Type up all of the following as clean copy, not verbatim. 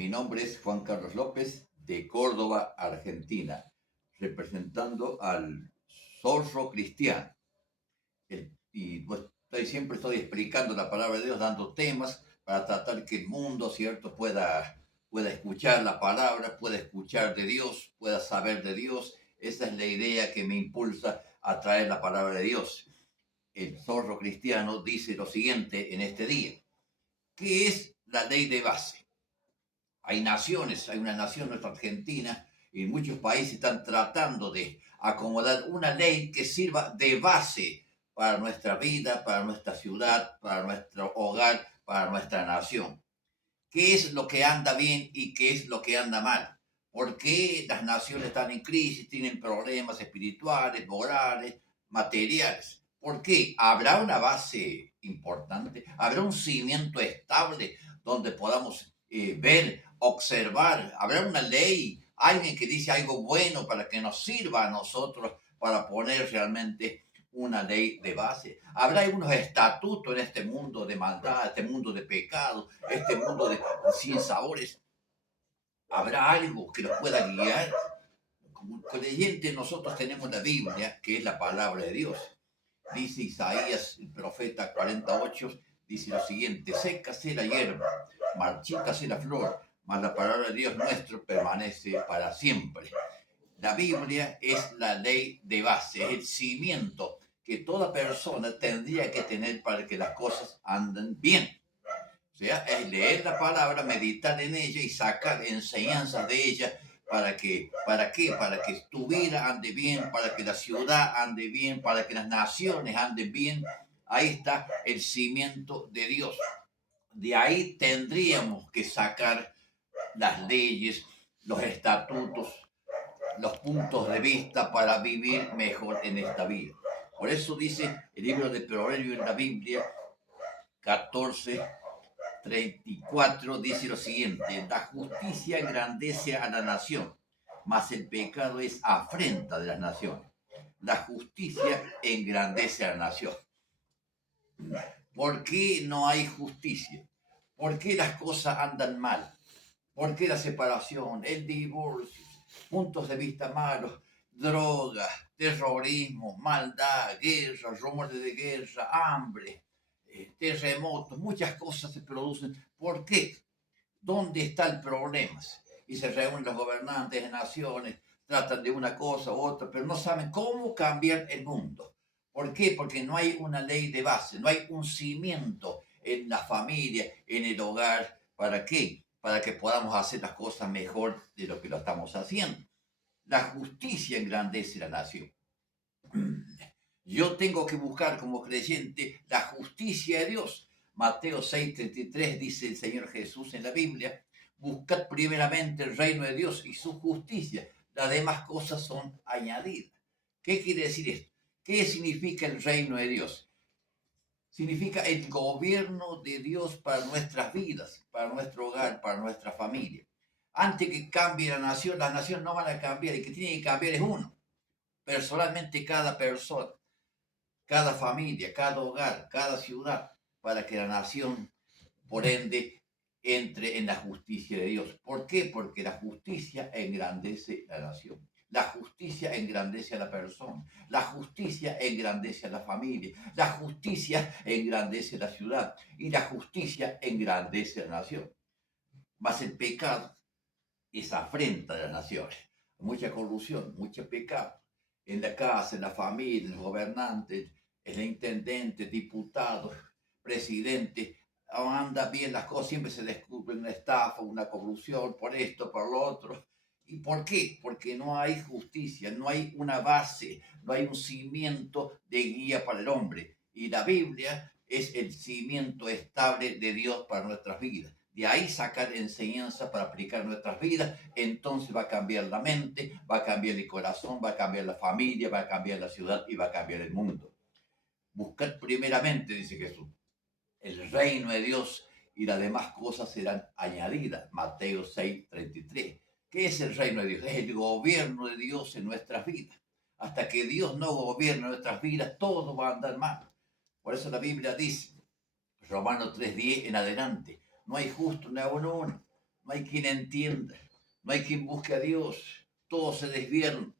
Mi nombre es Juan Carlos López de Córdoba, Argentina, representando al Zorro Cristiano. Pues, siempre estoy explicando la palabra de Dios, dando temas para tratar que el mundo, ¿cierto?, pueda escuchar la palabra, pueda escuchar de Dios, pueda saber de Dios. Esa es la idea que me impulsa a traer la palabra de Dios. El Zorro Cristiano dice lo siguiente en este día. ¿Qué es la ley de base? Hay naciones, hay una nación, nuestra Argentina, y muchos países están tratando de acomodar una ley que sirva de base para nuestra vida, para nuestra ciudad, para nuestro hogar, para nuestra nación. ¿Qué es lo que anda bien y qué es lo que anda mal? ¿Por qué las naciones están en crisis, tienen problemas espirituales, morales, materiales? ¿Por qué? ¿Habrá una base importante? ¿Habrá un cimiento estable donde podamos ver, observar? ¿Habrá una ley? ¿Alguien que dice algo bueno para que nos sirva a nosotros para poner realmente una ley de base? ¿Habrá algunos estatutos en este mundo de maldad, este mundo de pecado, este mundo de sin sabores? ¿Habrá algo que nos pueda guiar? Como creyentes nosotros tenemos la Biblia, que es la palabra de Dios. Dice Isaías, el profeta 48, dice lo siguiente: sécase la hierba, marchítase la flor, mas la palabra de Dios nuestro permanece para siempre. La Biblia es la ley de base, es el cimiento que toda persona tendría que tener para que las cosas anden bien. O sea, es leer la palabra, meditar en ella y sacar enseñanzas de ella. ¿Para qué? Para que tu vida ande bien, para que la ciudad ande bien, para que las naciones anden bien. Ahí está el cimiento de Dios. De ahí tendríamos que sacar las leyes, los estatutos, los puntos de vista para vivir mejor en esta vida. Por eso dice el libro de Proverbios en la Biblia 14:34, dice lo siguiente: la justicia engrandece a la nación, mas el pecado es afrenta de las naciones. La justicia engrandece a la nación. ¿Por qué no hay justicia? ¿Por qué las cosas andan mal? ¿Por qué la separación, el divorcio, puntos de vista malos, drogas, terrorismo, maldad, guerra, rumores de guerra, hambre, terremotos, muchas cosas se producen? ¿Por qué? ¿Dónde está el problema? Y se reúnen los gobernantes de naciones, tratan de una cosa u otra, pero no saben cómo cambiar el mundo. ¿Por qué? Porque no hay una ley de base, no hay un cimiento en la familia, en el hogar. ¿Para qué? Para que podamos hacer las cosas mejor de lo que lo estamos haciendo. La justicia engrandece la nación. Yo tengo que buscar como creyente la justicia de Dios. Mateo 6:33 dice el Señor Jesús en la Biblia: buscad primeramente el reino de Dios y su justicia. Las demás cosas son añadidas. ¿Qué quiere decir esto? ¿Qué significa el reino de Dios? Significa el gobierno de Dios para nuestras vidas, para nuestro hogar, para nuestra familia. Antes que cambie la nación no van a cambiar. El que tiene que cambiar es uno. Personalmente, cada persona, cada familia, cada hogar, cada ciudad, para que la nación, por ende, entre en la justicia de Dios. ¿Por qué? Porque la justicia engrandece la nación. La justicia engrandece a la persona. La justicia engrandece a la familia. La justicia engrandece a la ciudad. Y la justicia engrandece a la nación. Mas el pecado es afrenta de las naciones. Mucha corrupción, mucho pecado. En la casa, en la familia, en los gobernantes, el intendente, diputados, presidente, anda bien las cosas, siempre se descubre una estafa, una corrupción, por esto, por lo otro. ¿Y por qué? Porque no hay justicia, no hay una base, no hay un cimiento de guía para el hombre. Y la Biblia es el cimiento estable de Dios para nuestras vidas. De ahí sacar enseñanza para aplicar nuestras vidas. Entonces va a cambiar la mente, va a cambiar el corazón, va a cambiar la familia, va a cambiar la ciudad y va a cambiar el mundo. Buscad primeramente, dice Jesús, el reino de Dios y las demás cosas serán añadidas. Mateo 6:33. ¿Qué es el reino de Dios? Es el gobierno de Dios en nuestras vidas. Hasta que Dios no gobierne nuestras vidas, todo va a andar mal. Por eso la Biblia dice, Romanos 3:10 en adelante: no hay justo ni aún uno. No no hay quien entienda, no hay quien busque a Dios. Todos se desvían,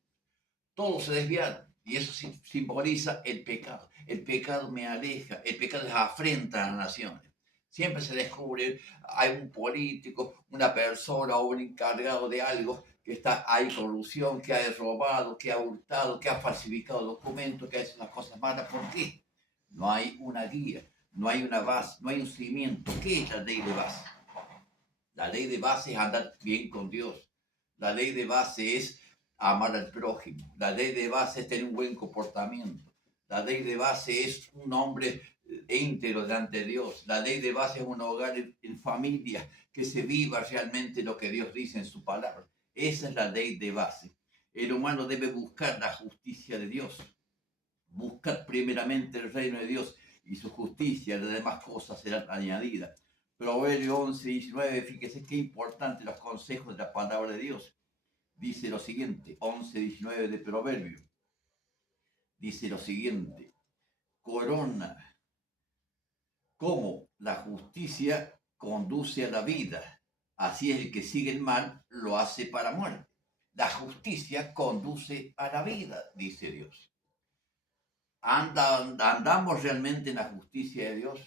todos se desvían. Y eso simboliza el pecado. El pecado me aleja, el pecado es afrenta a las naciones. Siempre se descubre, hay un político, una persona o un encargado de algo que está, hay corrupción, que ha robado, que ha hurtado, que ha falsificado documentos, que ha hecho las cosas malas. ¿Por qué? No hay una guía, no hay una base, no hay un cimiento. ¿Qué es la ley de base? La ley de base es andar bien con Dios. La ley de base es amar al prójimo. La ley de base es tener un buen comportamiento. La ley de base es un hombre íntegro delante de Dios. La ley de base es un hogar en familia, que se viva realmente lo que Dios dice en su palabra. Esa es la ley de base. El humano debe buscar la justicia de Dios. Buscar primeramente el reino de Dios y su justicia, las demás cosas serán añadidas. Proverbio 11:19, fíjese qué importante los consejos de la palabra de Dios. Dice lo siguiente, 11:19 de Proverbio. Dice lo siguiente, corona, como la justicia conduce a la vida, así es el que sigue el mal, lo hace para muerte. La justicia conduce a la vida, dice Dios. ¿Andamos realmente en la justicia de Dios?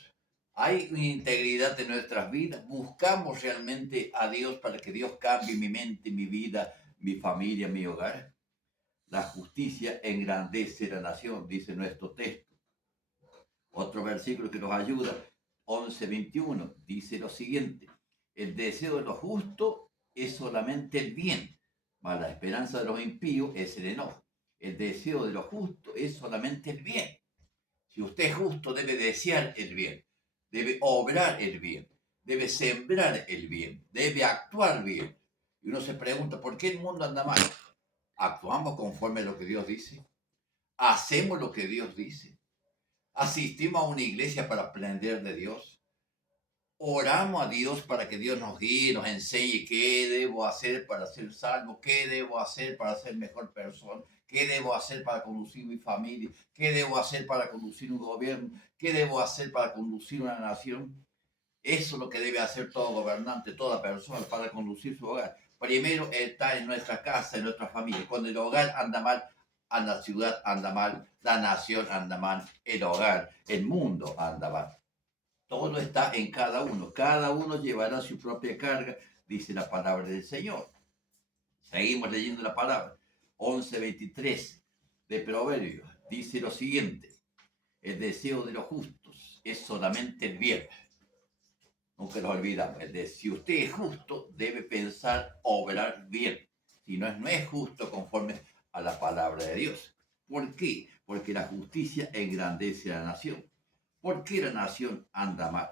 ¿Hay integridad en nuestras vidas? ¿Buscamos realmente a Dios para que Dios cambie mi mente, mi vida, mi familia, mi hogar? La justicia engrandece la nación, dice nuestro texto. Otro versículo que nos ayuda, 11:21, dice lo siguiente: el deseo de los justos es solamente el bien, mas la esperanza de los impíos es el enojo. El deseo de los justos es solamente el bien. Si usted es justo, debe desear el bien, debe obrar el bien, debe sembrar el bien, debe actuar bien. Y uno se pregunta, ¿por qué el mundo anda mal? ¿Actuamos conforme a lo que Dios dice? ¿Hacemos lo que Dios dice? ¿Asistimos a una iglesia para aprender de Dios? ¿Oramos a Dios para que Dios nos guíe, nos enseñe qué debo hacer para ser salvo? ¿Qué debo hacer para ser mejor persona? ¿Qué debo hacer para conducir mi familia? ¿Qué debo hacer para conducir un gobierno? ¿Qué debo hacer para conducir una nación? Eso es lo que debe hacer todo gobernante, toda persona para conducir su hogar. Primero está en nuestra casa, en nuestra familia. Cuando el hogar anda mal, a la ciudad anda mal, la nación anda mal, el hogar, el mundo anda mal. Todo está en cada uno. Cada uno llevará su propia carga, dice la palabra del Señor. Seguimos leyendo la palabra. 11:23 de Proverbios. Dice lo siguiente: el deseo de los justos es solamente el bien. Nunca nos olvidamos. Si usted es justo, debe pensar obrar bien. Si no es justo conforme a la palabra de Dios. ¿Por qué? Porque la justicia engrandece a la nación. ¿Por qué la nación anda mal?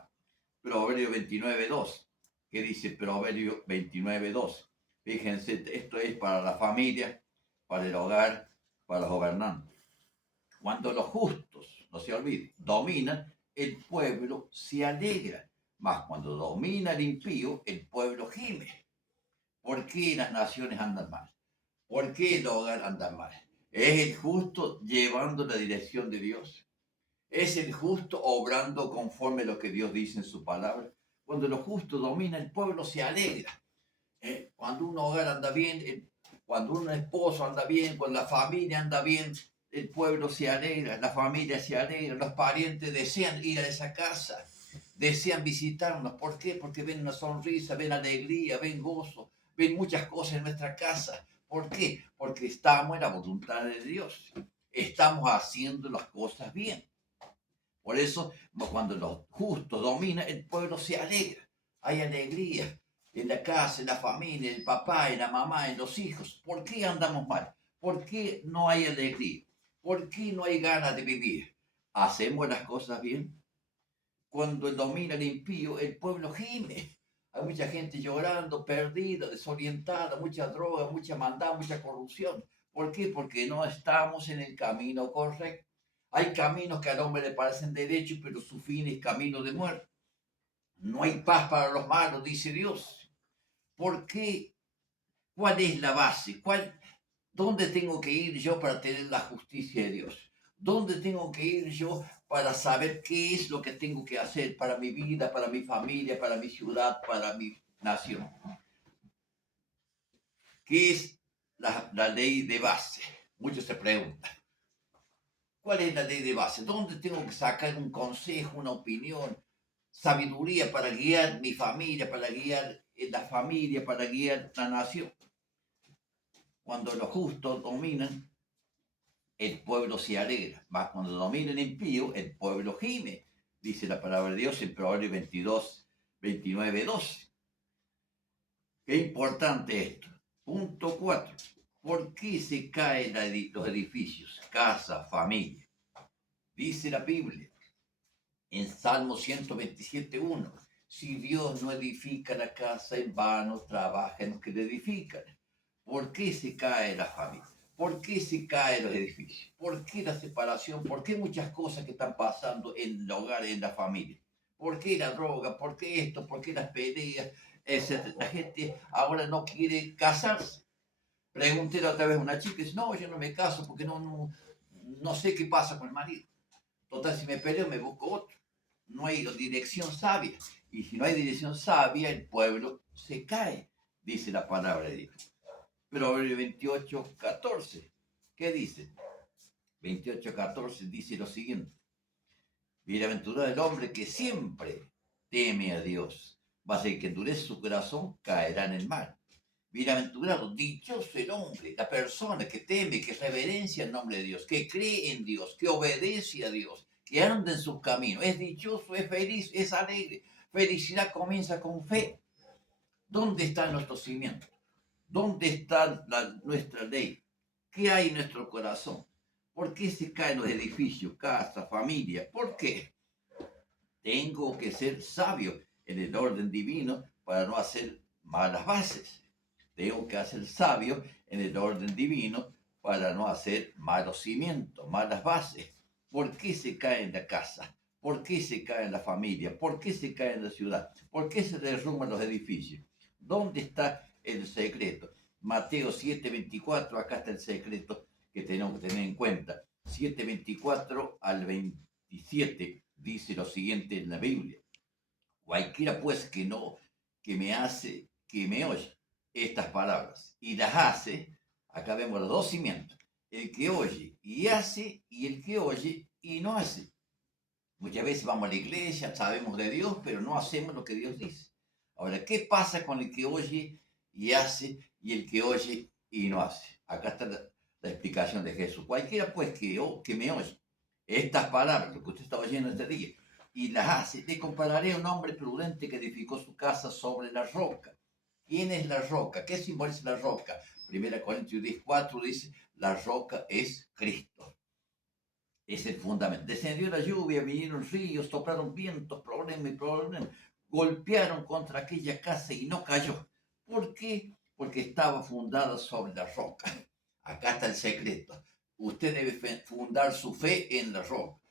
Proverbio 29:2. ¿Qué dice Proverbio 29:2? Fíjense, esto es para la familia, para el hogar, para los gobernantes. Cuando los justos, no se olvide, dominan, el pueblo se alegra. Mas cuando domina el impío, el pueblo gime. ¿Por qué las naciones andan mal? ¿Por qué el hogar anda mal? ¿Es el justo llevando la dirección de Dios? ¿Es el justo obrando conforme a lo que Dios dice en su palabra? Cuando lo justo domina, el pueblo se alegra. Cuando un hogar anda bien, cuando un esposo anda bien, cuando la familia anda bien, el pueblo se alegra, la familia se alegra, los parientes desean ir a esa casa, desean visitarnos. ¿Por qué? Porque ven una sonrisa, ven alegría, ven gozo, ven muchas cosas en nuestra casa. ¿Por qué? Porque estamos en la voluntad de Dios. Estamos haciendo las cosas bien. Por eso, cuando los justos dominan, el pueblo se alegra. Hay alegría en la casa, en la familia, en el papá, en la mamá, en los hijos. ¿Por qué andamos mal? ¿Por qué no hay alegría? ¿Por qué no hay ganas de vivir? ¿Hacemos las cosas bien? Cuando domina el impío, el pueblo gime. Hay mucha gente llorando, perdida, desorientada, mucha droga, mucha maldad, mucha corrupción. ¿Por qué? Porque no estamos en el camino correcto. Hay caminos que al hombre le parecen derechos, pero su fin es camino de muerte. No hay paz para los malos, dice Dios. ¿Por qué? ¿Cuál es la base? ¿Dónde tengo que ir yo para tener la justicia de Dios? ¿Dónde tengo que ir yo para saber qué es lo que tengo que hacer para mi vida, para mi familia, para mi ciudad, para mi nación? ¿Qué es la ley de base? Muchos se preguntan, ¿cuál es la ley de base? ¿Dónde tengo que sacar un consejo, una opinión, sabiduría para guiar mi familia, para guiar la familia, para guiar la nación? Cuando los justos dominan, el pueblo se alegra, mas cuando domina el impío, el pueblo gime, dice la palabra de Dios en Proverbios 22, 29, 12. Qué importante esto. Punto 4. ¿Por qué se caen los edificios, casa, familia? Dice la Biblia en Salmo 127:1. Si Dios no edifica la casa, en vano trabajan los que la edifican. ¿Por qué se cae la familia? ¿Por qué se caen los edificios? ¿Por qué la separación? ¿Por qué muchas cosas que están pasando en el hogar, en la familia? ¿Por qué la droga? ¿Por qué esto? ¿Por qué las peleas? Etcétera. La gente ahora no quiere casarse. Pregunté la otra vez a una chica y dice, no, yo no me caso porque no sé qué pasa con el marido. Total, si me peleo me busco otro. No hay dirección sabia. Y si no hay dirección sabia, el pueblo se cae, dice la palabra de Dios. Proverbio 28:14. ¿Qué dice? 28:14 dice lo siguiente. Bienaventurado el hombre que siempre teme a Dios. Mas el que endurece su corazón caerá en el mal. Bienaventurado, dichoso el hombre, la persona que teme, que reverencia el nombre de Dios, que cree en Dios, que obedece a Dios, que anda en sus caminos. Es dichoso, es feliz, es alegre. Felicidad comienza con fe. ¿Dónde está nuestro cimiento? ¿Dónde está nuestra ley? ¿Qué hay en nuestro corazón? ¿Por qué se caen los edificios, casa, familia? ¿Por qué? Tengo que ser sabio en el orden divino para no hacer malas bases. Tengo que ser sabio en el orden divino para no hacer malos cimientos, malas bases. ¿Por qué se cae en la casa? ¿Por qué se cae en la familia? ¿Por qué se cae en la ciudad? ¿Por qué se derrumban los edificios? ¿Dónde está el secreto? Mateo 7:24, acá está el secreto que tenemos que tener en cuenta. 7:24 al 27 dice lo siguiente en la Biblia. Cualquiera pues que me oye estas palabras y las hace, acá vemos los dos cimientos, el que oye y hace y el que oye y no hace. Muchas veces vamos a la iglesia, sabemos de Dios, pero no hacemos lo que Dios dice. Ahora, ¿qué pasa con el que oye y hace y el que oye y no hace? Acá está la explicación de Jesús. Cualquiera pues que me oye estas palabras, lo que usted está oyendo este día, y las hace, le compararé a un hombre prudente que edificó su casa sobre la roca. ¿Quién es la roca? ¿Qué simboliza la roca? 1 Corintios 10:4 dice, la roca es Cristo. Es el fundamento. Descendió la lluvia, vinieron ríos, soplaron vientos, problemas, golpearon contra aquella casa y no cayó. ¿Por qué? Porque estaba fundada sobre la roca. Acá está el secreto. Usted debe fundar su fe en la roca,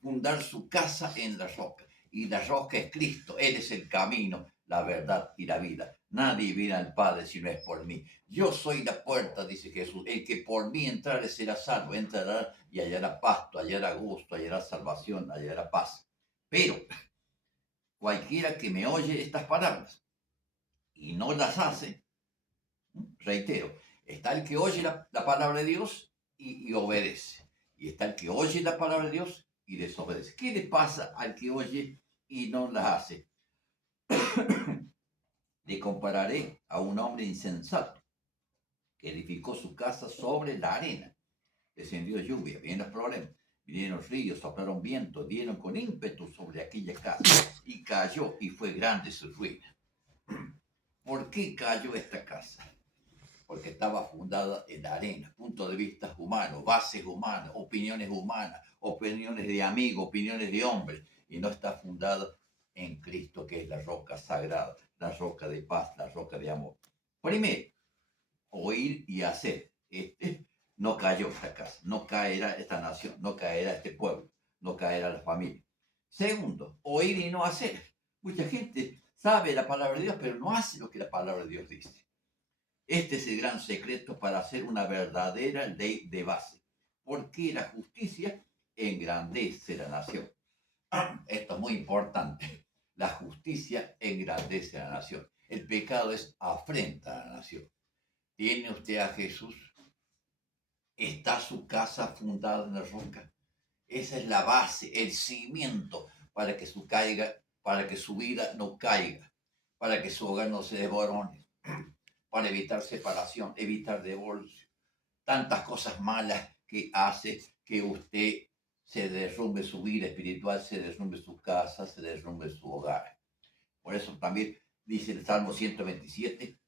fundar su casa en la roca. Y la roca es Cristo. Él es el camino, la verdad y la vida. Nadie viene al Padre si no es por mí. Yo soy la puerta, dice Jesús. El que por mí entrare será salvo. Entrará y hallará pasto, hallará gusto, hallará salvación, hallará paz. Pero cualquiera que me oye estas palabras y no las hace, reitero, está el que oye la palabra de Dios y obedece. Y está el que oye la palabra de Dios y desobedece. ¿Qué le pasa al que oye y no las hace? Le compararé a un hombre insensato que edificó su casa sobre la arena. Descendió lluvia, vienen los problemas, vinieron ríos, soplaron vientos, dieron con ímpetu sobre aquella casa y cayó y fue grande su ruina. ¿Por qué cayó esta casa? Porque estaba fundada en la arena, puntos de vista humanos, bases humanas, opiniones de amigos, opiniones de hombres, y no está fundada en Cristo, que es la roca sagrada, la roca de paz, la roca de amor. Primero, oír y hacer. No cayó esta casa, no caerá esta nación, no caerá este pueblo, no caerá la familia. Segundo, oír y no hacer. Mucha gente sabe la palabra de Dios, pero no hace lo que la palabra de Dios dice. Este es el gran secreto para hacer una verdadera ley de base. Porque la justicia engrandece la nación. Esto es muy importante. La justicia engrandece a la nación. El pecado es afrenta a la nación. ¿Tiene usted a Jesús? ¿Está su casa fundada en la roca? Esa es la base, el cimiento para que su vida no caiga, para que su hogar no se desborone, para evitar separación, evitar divorcio, tantas cosas malas que hace que usted se derrumbe su vida espiritual, se derrumbe su casa, se derrumbe su hogar. Por eso también dice el Salmo 127,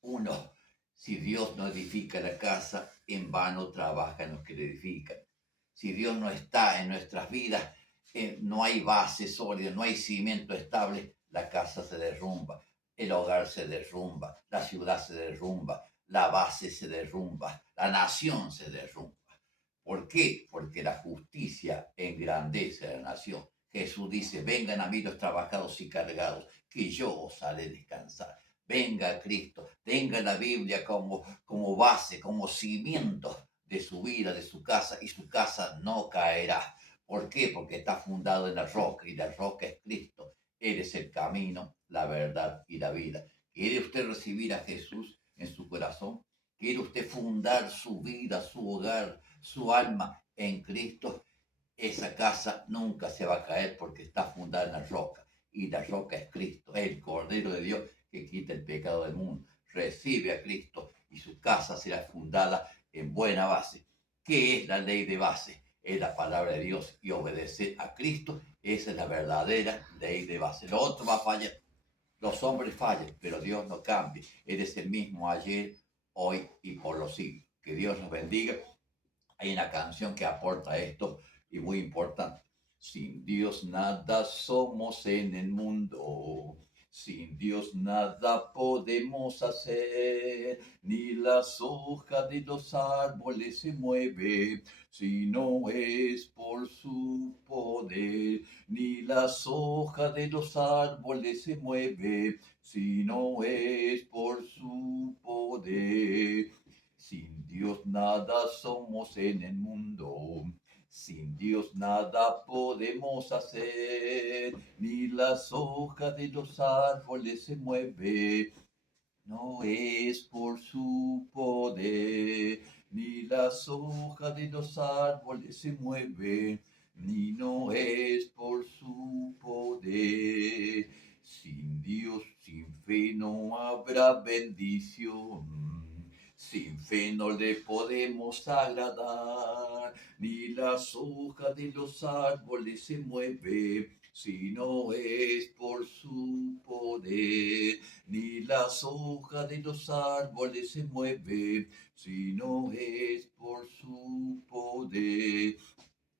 1. Si Dios no edifica la casa, en vano trabajan los que la edifican. Si Dios no está en nuestras vidas, no hay base sólida, no hay cimiento estable, la casa se derrumba, el hogar se derrumba, la ciudad se derrumba, la base se derrumba, la nación se derrumba. ¿Por qué? Porque la justicia engrandece a la nación. Jesús dice, vengan a mí los trabajados y cargados, que yo os haré descansar. Venga a Cristo, tenga la Biblia como base, como cimiento de su vida, de su casa, y su casa no caerá. ¿Por qué? Porque está fundado en la roca, y la roca es Cristo. Él es el camino, la verdad y la vida. ¿Quiere usted recibir a Jesús en su corazón? ¿Quiere usted fundar su vida, su hogar, su alma en Cristo? Esa casa nunca se va a caer porque está fundada en la roca. Y la roca es Cristo, el Cordero de Dios que quita el pecado del mundo. Recibe a Cristo y su casa será fundada en buena base. ¿Qué es la ley de base? Es la palabra de Dios y obedecer a Cristo. Esa es la verdadera ley de base. Lo otro va a fallar. Los hombres fallan, pero Dios no cambia. Él es el mismo ayer, hoy y por los siglos. Que Dios nos bendiga. Hay una canción que aporta esto y muy importante. Sin Dios nada somos en el mundo. Sin Dios nada podemos hacer, ni las hojas de los árboles se mueven, si no es por su poder. Ni las hojas de los árboles se mueven, si no es por su poder. Sin Dios nada somos en el mundo, sin Dios nada podemos hacer, ni las hojas de los árboles se mueven, no es por su poder, ni las hojas de los árboles se mueven, ni no es por su poder. Sin Dios, sin fe no habrá bendición. Sin fe no le podemos agradar, ni las hojas de los árboles se mueven, si no es por su poder. Ni las hojas de los árboles se mueven, si no es por su poder.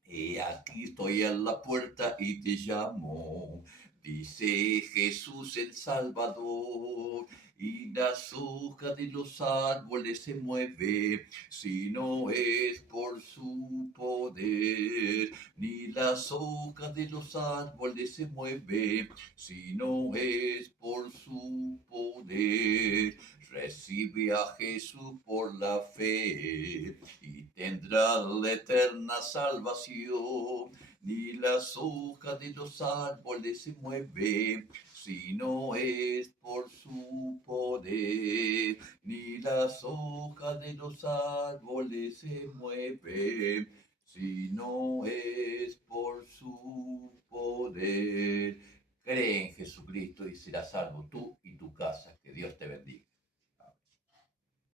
He aquí estoy a la puerta y te llamo, dice Jesús el Salvador. Y las hojas de los árboles se mueven, si no es por su poder. Ni las hojas de los árboles se mueven, si no es por su poder. Recibe a Jesús por la fe y tendrás la eterna salvación. Ni las hojas de los árboles se mueven, si no es por su poder. Ni las hojas de los árboles se mueven, si no es por su poder. Cree en Jesucristo y serás salvo tú y tu casa. Que Dios te bendiga.